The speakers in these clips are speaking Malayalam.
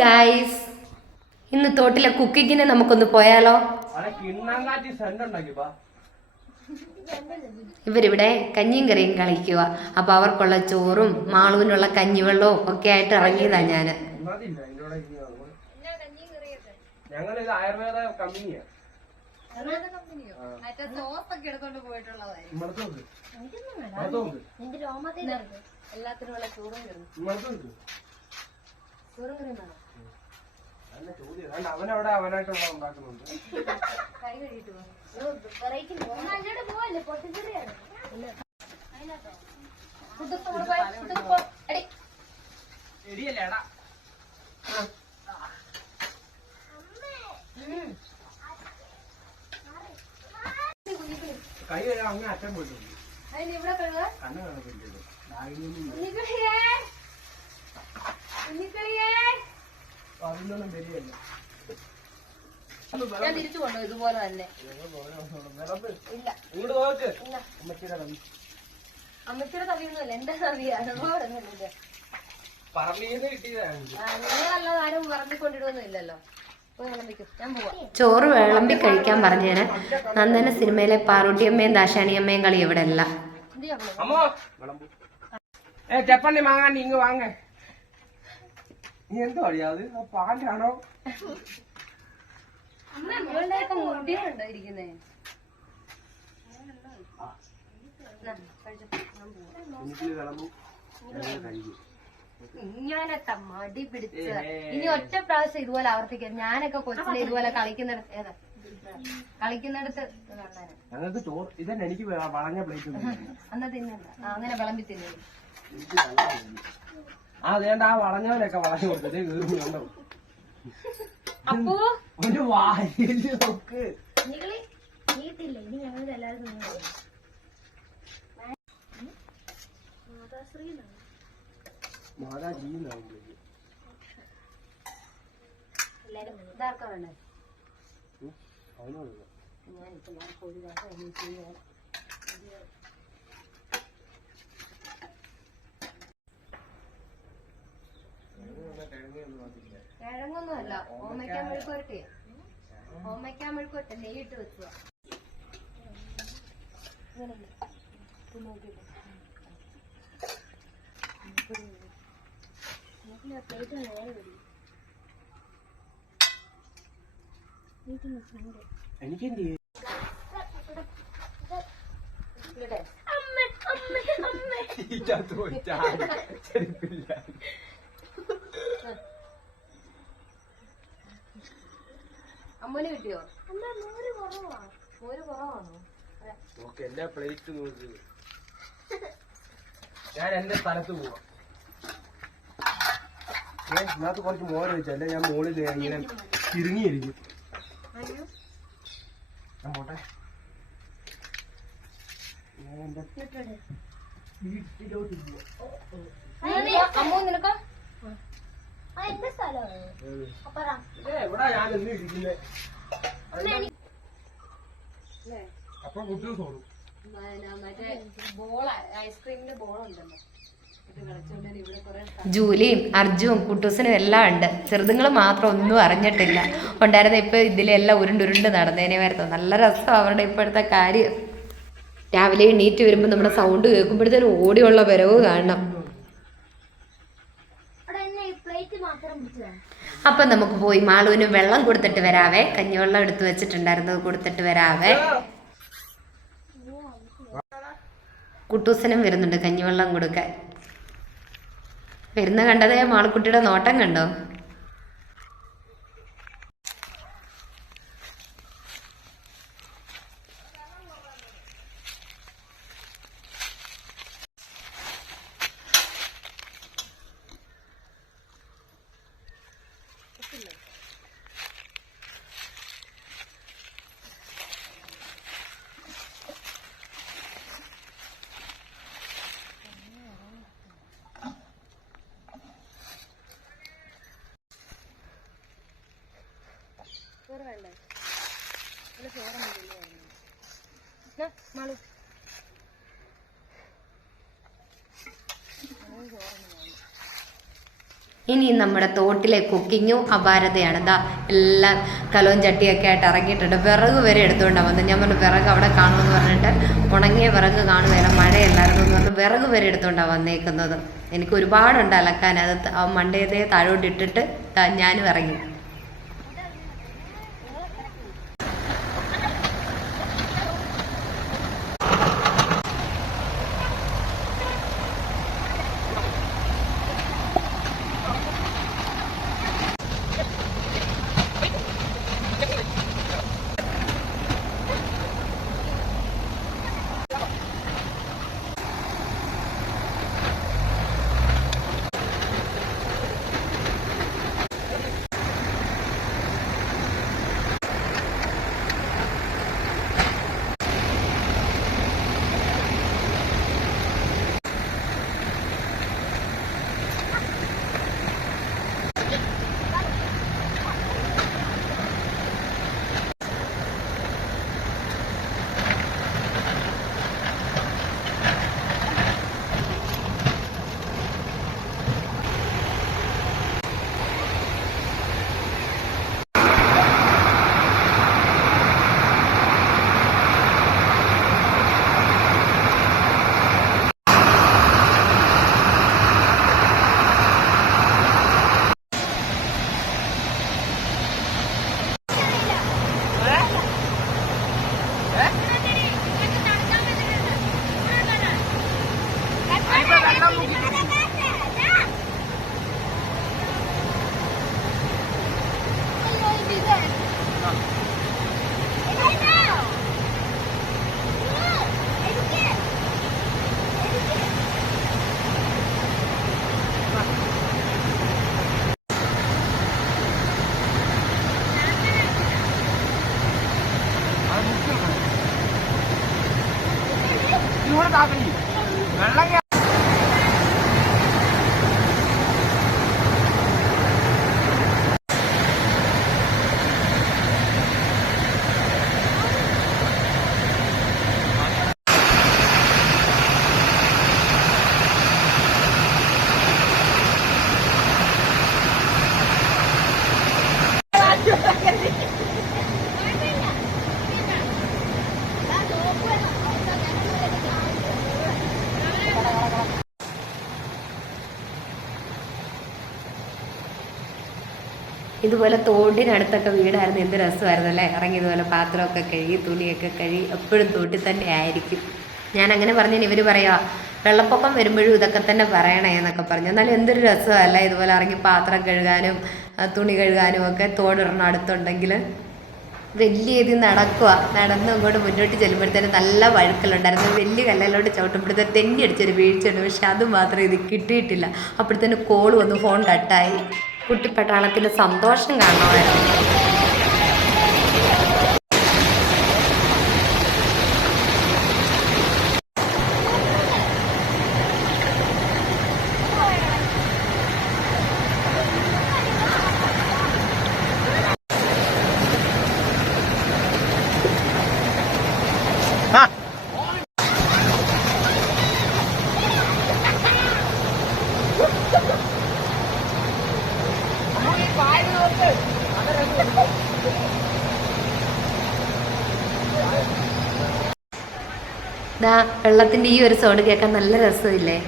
ഗായ്സ്, ഇന്ന് തോട്ടിലെ കുക്കിങ്ങിന് നമുക്കൊന്ന് പോയാലോ? ഇവരിവിടെ കഞ്ഞിയും കറിയും കളിക്കുക. അപ്പൊ അവർക്കുള്ള ചോറും മാളുവിനുള്ള കഞ്ഞിവെള്ളവും ഒക്കെ ആയിട്ട് ഇറങ്ങിയതാ ഞാന്. എല്ലാത്തിനുള്ള ചോറും അവനവിടെ അവനായിട്ടുള്ള ഉണ്ടാക്കുന്നുണ്ട്. കൈ അങ്ങനെ അറ്റം പോയിട്ടുണ്ട്. കണ്ണ് കാണത്തില്ല. അതിനൊന്നും വരികയല്ല. ഞാൻ തിരിച്ചു കൊണ്ടു ഇതുപോലെ തന്നെ. അമ്മച്ചിയുടെ തവിയൊന്നുമല്ല, എന്റെ തവിയാണ്. നിങ്ങളല്ലാതെ ആരും പറമ്പിക്കൊണ്ടിടുവൊന്നും ഇല്ലല്ലോ. ചോറ് വിളമ്പി കഴിക്കാൻ പറഞ്ഞേന്. നന്ദന സിനിമയിലെ പാറൂട്ടിയമ്മയും ദാശാണിയമ്മയും കളി ഇവിടെ അല്ല. ചെപ്പണ്ണി വാങ്ങാണ്ട് ഇങ്ങ് വാങ്ങ. നീ എന്തോ അറിയാത് പാലാണോ? ഇങ്ങനത്തെ മടി പിടിച്ച് ഇനി ഒറ്റ പ്രാവശ്യം ഇതുപോലെ ആവർത്തിക്കാം. ഞാനൊക്കെ കൊച്ചിലെ ഇതുപോലെ കളിക്കുന്നിടത്ത് ഞങ്ങൾക്ക് ചോറ് ഇതന്നെ. എനിക്ക് വളഞ്ഞ പ്ലേറ്റ് അന്ന് തിന്നണ്ട, അങ്ങനെ വിളമ്പി തിന്നു. അതേണ്ട ആ വളഞ്ഞവനൊക്കെ വളഞ്ഞു കൊടുത്തത് കീറുന്നുണ്ടോ? അപ്പോ ഒരു വായിൽ നോക്ക്. കിഴങ്ങൊന്നുമല്ല, ഓമയ്ക്കാൻ മെഴുക്കുവരട്ടി. ഓമയ്ക്കാൻ മെഴുക്കുവരട്ടി നെയ്യിട്ട് വെക്കുക. എനിക്കെന്ത് അമ്മന് കിട്ടിയോ? മോര് കുറവാണോ? എന്റെ പ്ലേറ്റ് നോക്ക്. ഞാൻ എന്റെ സ്ഥലത്ത് പോവാം. ഇതിനകത്ത് കുറച്ച് മോര് വെച്ചല്ലേ ഞാൻ മോളിൽ ഇങ്ങനെ തിരിഞ്ഞിരിക്കും. ഞാൻ പോട്ടെ. വീട്ടിലോട്ട് അമ്മ നിനക്കോ? എവിടാ ഞാൻ എന്ന് ഇരിക്കുന്നേ? അപ്പൊ കുട്ടികൾ തോന്നും. മറ്റേ ബോള്, ഐസ്ക്രീമിന്റെ ബോളുണ്ടല്ലോ. ജൂലിയും അർജുവും കുട്ടൂസനും എല്ലാം ഉണ്ട്. ചെറുതുങ്ങൾ മാത്രം ഒന്നും അറിഞ്ഞിട്ടില്ല. ഉണ്ടായിരുന്ന ഇപ്പൊ ഇതിലെല്ലാം ഉരുണ്ടുരുണ്ട് നടന്നേനെ വരുന്നു. നല്ല രസം അവരുടെ ഇപ്പോഴത്തെ കാര്യം. രാവിലെ എണീറ്റ് വരുമ്പോൾ നമ്മുടെ സൗണ്ട് കേൾക്കുമ്പോഴത്തേനും ഓടിയുള്ള വരവ് കാണണം. അപ്പൊ നമുക്ക് പോയി മാളുവിന് വെള്ളം കൊടുത്തിട്ട് വരാവേ. കഞ്ഞിവെള്ളം എടുത്തു വെച്ചിട്ടുണ്ടായിരുന്നത് കൊടുത്തിട്ട് വരാവേ. കുട്ടൂസനും വരുന്നുണ്ട് കഞ്ഞിവെള്ളം കൊടുക്കാൻ. വരുന്ന കണ്ടതേ മാളുക്കുട്ടിയുടെ നോട്ടം കണ്ടോ? ഇനി നമ്മുടെ തോട്ടിലെ കുക്കിങ്ങും അപാരതയാണ്. ഇതാ എല്ലാം കലവും ചട്ടിയൊക്കെ ആയിട്ട് ഇറങ്ങിയിട്ടുണ്ട്. വിറക് വരെ എടുത്തുകൊണ്ടാണ് വന്നത്. ഞാൻ പറഞ്ഞു വിറക് അവിടെ കാണുമെന്ന് പറഞ്ഞിട്ട്, ഉണങ്ങിയ വിറക് കാണുകയില്ല, മഴയല്ലായിരുന്നു എന്ന് പറഞ്ഞ് വിറക് വരെ എടുത്തുകൊണ്ടാണ് വന്നേക്കുന്നത്. എനിക്ക് ഒരുപാടുണ്ട് അലക്കാൻ. അത് മണ്ടയതേ താഴോട്ടിട്ടിട്ട് ഞാനും ഇറങ്ങി. ഇതുപോലെ തോടിനടുത്തൊക്കെ വീടായിരുന്നു, എന്ത് രസമായിരുന്നു അല്ലേ. ഇറങ്ങി ഇതുപോലെ പാത്രമൊക്കെ കഴുകി തുണിയൊക്കെ കഴുകി എപ്പോഴും തോട്ടിൽ തന്നെ ആയിരിക്കും. ഞാൻ അങ്ങനെ പറഞ്ഞാൽ ഇവർ പറയാ വെള്ളപ്പൊക്കം വരുമ്പോഴും ഇതൊക്കെ തന്നെ പറയണേ എന്നൊക്കെ പറഞ്ഞു. എന്നാലും എന്തൊരു രസമല്ല ഇതുപോലെ ഇറങ്ങി പാത്രം കഴുകാനും തുണി കഴുകാനും ഒക്കെ തോടിടണം അടുത്തുണ്ടെങ്കിൽ. വലിയ ഇതിൽ നടന്ന് അങ്ങോട്ട് മുന്നോട്ട് ചെല്ലുമ്പോഴത്തേനും നല്ല വഴുക്കലുണ്ടായിരുന്നു. വലിയ കല്ലിലോട്ട് ചവിട്ടുമ്പോഴത്തേന് തെന്നി അടിച്ചൊരു വീഴ്ചയുണ്ട്. പക്ഷെ അത് മാത്രം ഇത് കിട്ടിയിട്ടില്ല. അപ്പോഴത്തേനും കോൾ വന്ന് ഫോൺ കട്ടായി. കുട്ടിപ്പട്ടാളത്തിൽ സന്തോഷം കാണണമായിരുന്നു. വെള്ളത്തിൻ്റെ ഈ ഒരു സൗണ്ട് കേൾക്കാൻ നല്ല രസമില്ലേ.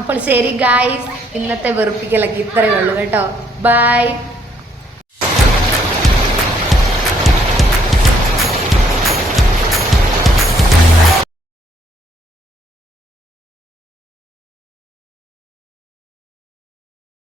അപ്പോൾ ശരി ഗായ്സ്, ഇന്നത്തെ വെറുപ്പിക്കലൊക്കെ ഇത്രയേ ഉള്ളൂ കേട്ടോ. ബൈ.